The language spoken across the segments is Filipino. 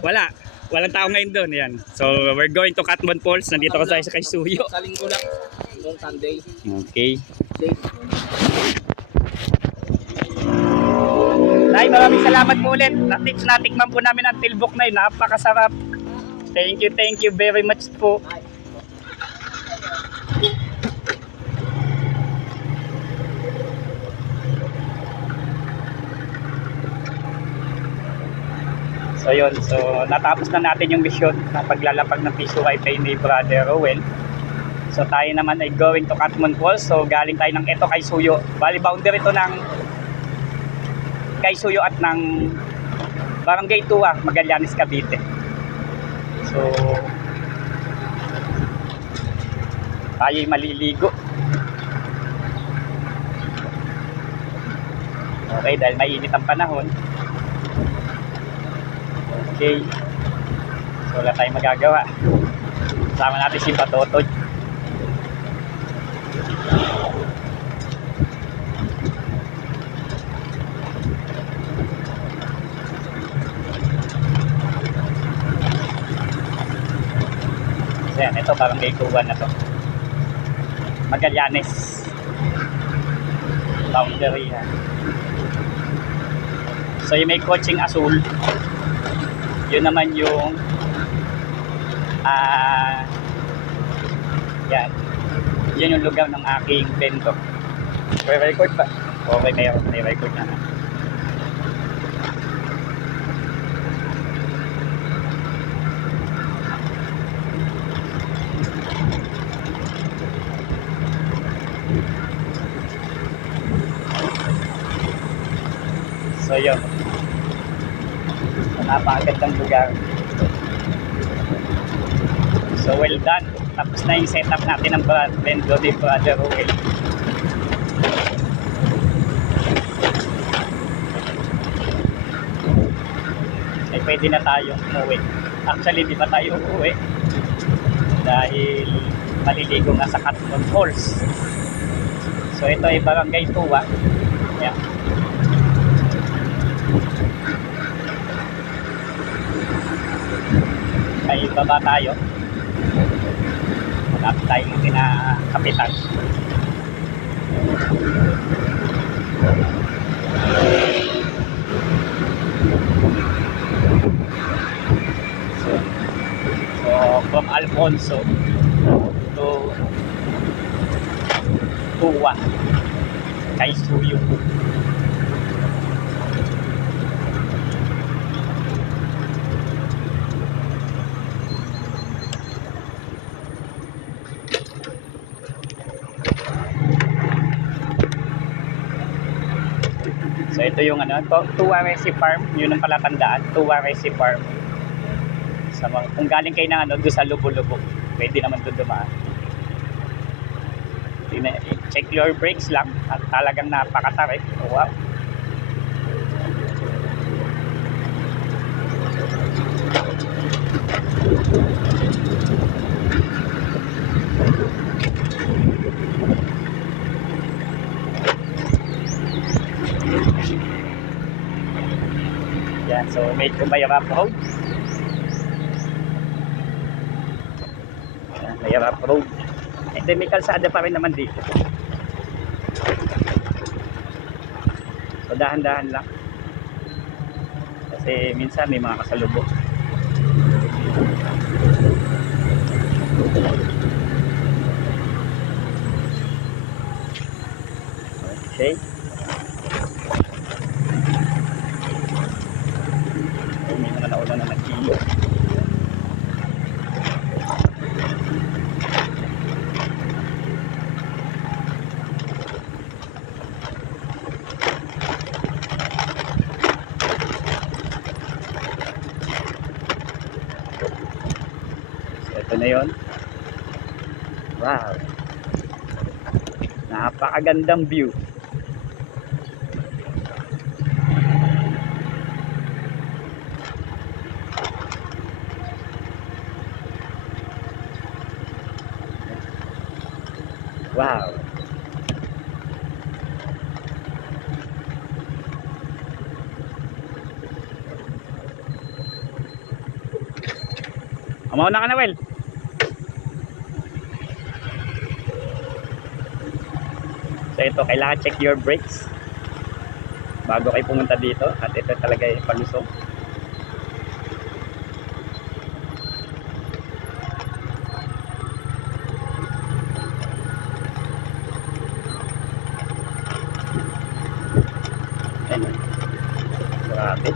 Wala. Walang tao ngayon doon. Yan. So, we're going to Katmon Falls. Nandito ko sa kay Suyo. Sa linggo lang. Noong Sunday. Okay. Safe. Nay, maraming salamat po ulit. Natikman po namin ang tilbok na yun. Napakasarap. Thank you very much po. So yun, so natapos na natin yung mission na paglalapag ng Piso Wifi ni Brother Rowell. So tayo naman ay going to Katmon Falls. So galing tayo ng ito kay Suyo. Bali boundary ito ng kay Suyo at ng Barangay Tua, Magallanes, Cavite. So tayo'y maliligo. Okay, dahil mainit ang panahon. Okay. So wala tayong magagawa. Sama natin si Patotoy. Ayan, ito parang gaituan na to. Magallanes. Boundary ha. So yung may coaching asul, yun naman yung yan. Yan yung lugar ng aking bento. May record pa? Okay, may record na. So yun. Napakagandang lugar. So well done. Tapos na yung setup natin ng bendo ni Brother Rowell. Ay pwede na tayong umuwi. Actually di pa tayo umuwi dahil maliligo nga sa Katmon Falls. So ito ay Barangay Tua. Yan. Ay baba tayo. Malapit tayo ng kinakapitan. So from Alfonso to Tua kay Suyo. So ito yung Tua Resi Farm, yun ang palatandaan, Tua Resi Farm. Sa kung galing kayo ng doon sa Lubo-Lubo, pwede naman doon dumaan. Check your brakes lang at talagang napakatarik. Wow. Yan, so medyo mayarap road. Yan, mayarap road. And then may kalsada pa rin naman dito. So dahan-dahan lang. Kasi minsan may mga kasalubong. Okay. May mga nauna na nag-iyo. So ito na yun. Wow. Napakagandang view. Wow. Mauna ka na, Wel. So ito, kailangan check your brakes bago kayo pumunta dito. At ito talaga yung palusong. Ayan. Grabe.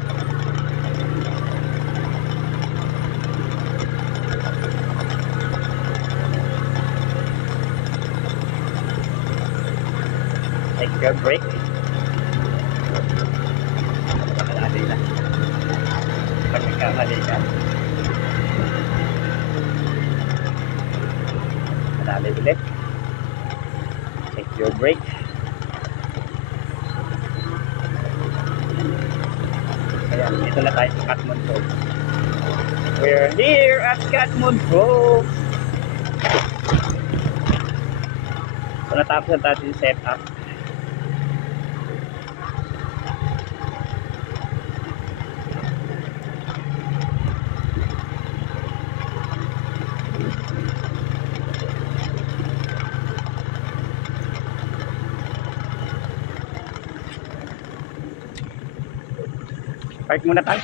Check your brake. Nakakalali na. Pag nagkamali ka. Nakakalali ulit. Check your brake. Ayan, dito na tayo sa Katmon Cove. We're here at Katmon Cove. So natapos na tayo yung setup. Park muna tayo.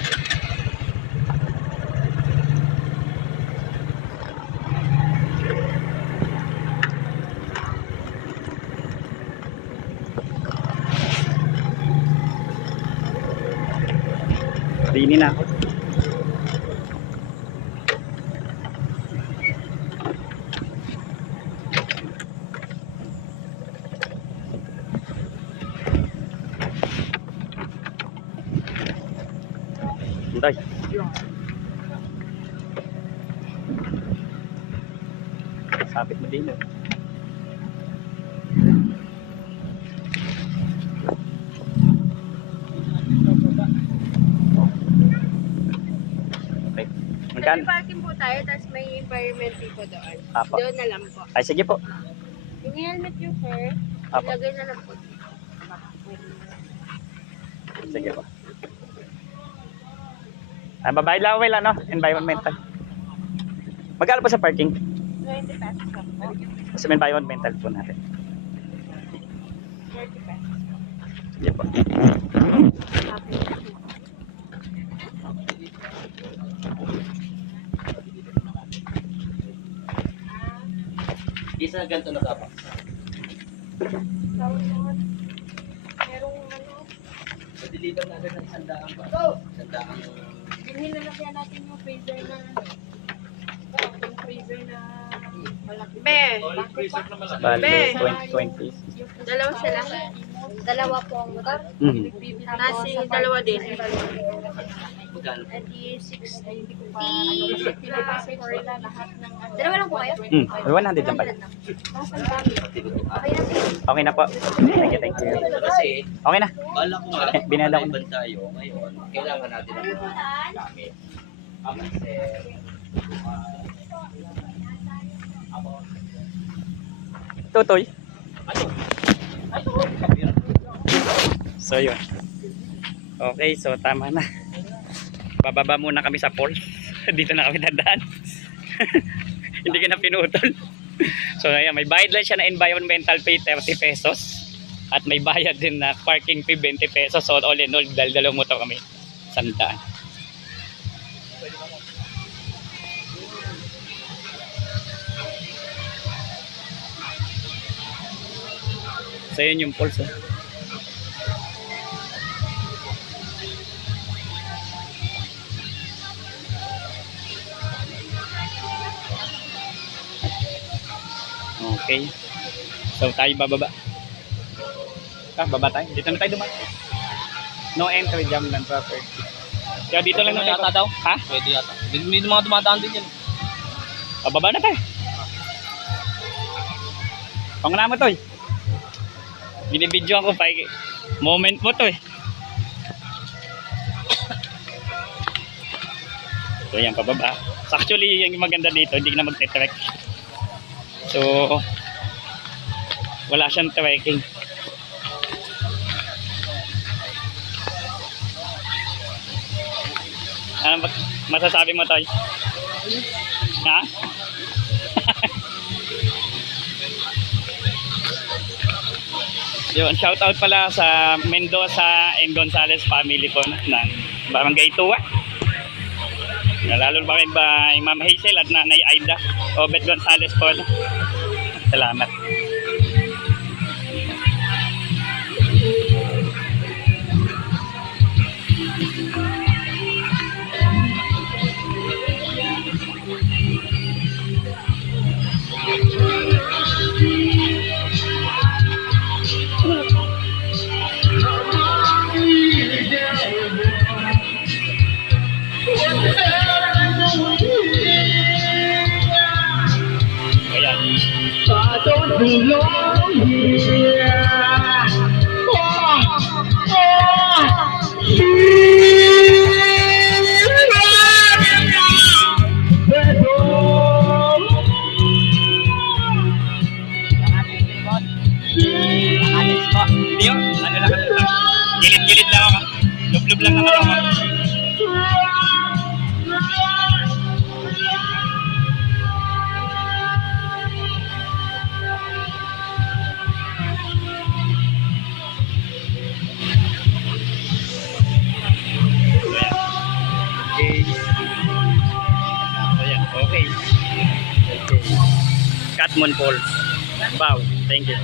Dini na ako. Tay. Sabit mo din. Okay. Magkano? Parking po tayo, tapos may environment fee po doon. Apo. Doon na lang po. Ay, sige po. Yung helmet nyo, sir, Apo. ilagay na lang po. Sige po. Ay, babayad lang, well, ano? Environmental. Magkano po sa parking? 20 pesos lang po. Sa environmental po natin. 30 pesos. Sige po. Isa ganito na kapag. Merong ano, Deliver natin ng 100 ba? 100 binilagyan natin yung freezer na yung freezer na malaki. Be! Bali, 2020. Dalawa sila. Dalawa po ang motor. Nasi dalawa din. Magkano? Edi 60 Dalawa lang po kayo? May 100 lang pala. Okay na po. Thank you, thank you. Kasi, Okay na. bala ko nga, Binala ko na. maliban tayo ngayon, kailangan natin ng mga gamit. Kasi, Tutoy. So yun. Okay, so tama na. Bababa muna kami sa falls. Dito na kami dadaan. Hindi ka na pinutol. So ngayon, may bayad lang siya na environmental fee 30 pesos. At may bayad din na parking fee 20 pesos. So all in all, dal-dalaw mo to kami. 100. So yun yung falls. Okay. So tayo bababa. Baba tayo. Dito na tayo dumaan. No entry jam ng property. Kaya dito lang na yata tayo. daw? Ha? Pwede yata. May mga dumadaan din yan. Baba na tayo. Pangunahan mo to eh. Binibidyoan ko pa eh. Moment mo to eh. So yan pababa. So, actually yung maganda dito, hindi ka na magte-trek. So wala siyang trekking. Ano masasabi mo, Toy? Ha? Yun, shout out pala sa Mendoza and Gonzales family po ng Barangay Tuwa. Lalo pa kay Ma'am Hazel at Nanay Aida Obet Gonzales po. Salamat. Ayan. Hindi yun. Ano lang. Gilid-gilid lang ako. Lub-lub lang naman ako. Okay. Ayan, okay. Catmon Falls. Wow, thank you.